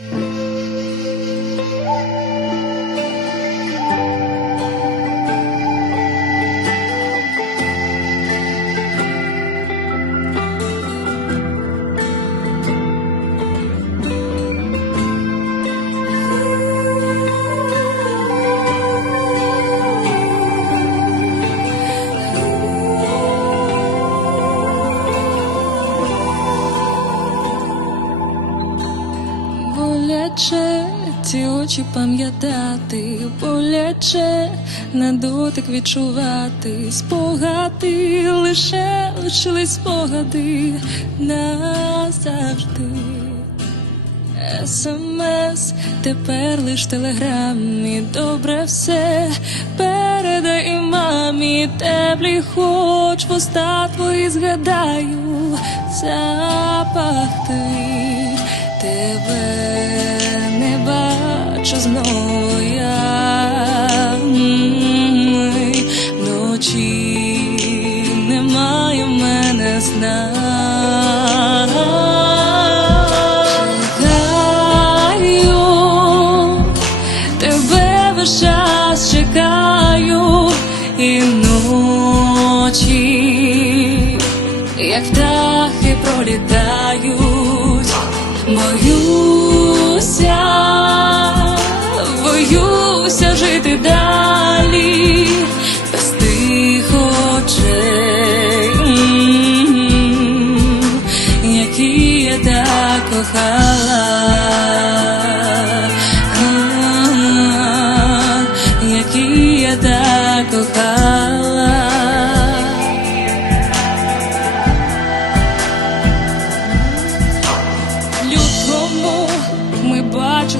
Mm-hmm. Боляче ці очі пам'ятати, боляче на дотик відчувати, спогади лише лишились спогади назавжди. СМС тепер лиш телеграмі, добре все передай мамі, теплі хоч вуста твої згадаю, запах твій, тебе не бачу знову я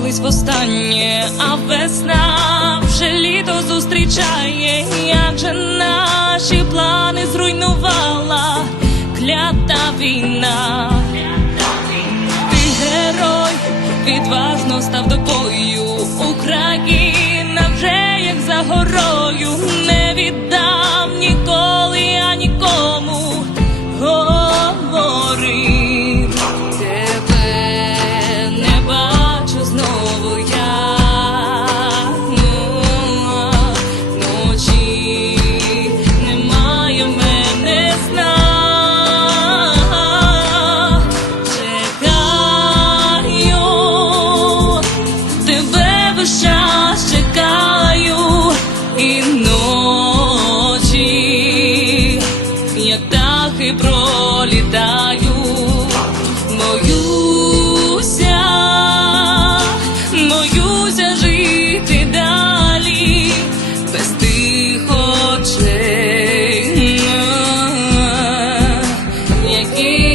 бачились востаннє, а весна вже літо зустрічає, як же наші плани зруйнувала клята війна. Ти герой, відважно став до бою. Україна вже як за горою. seguir.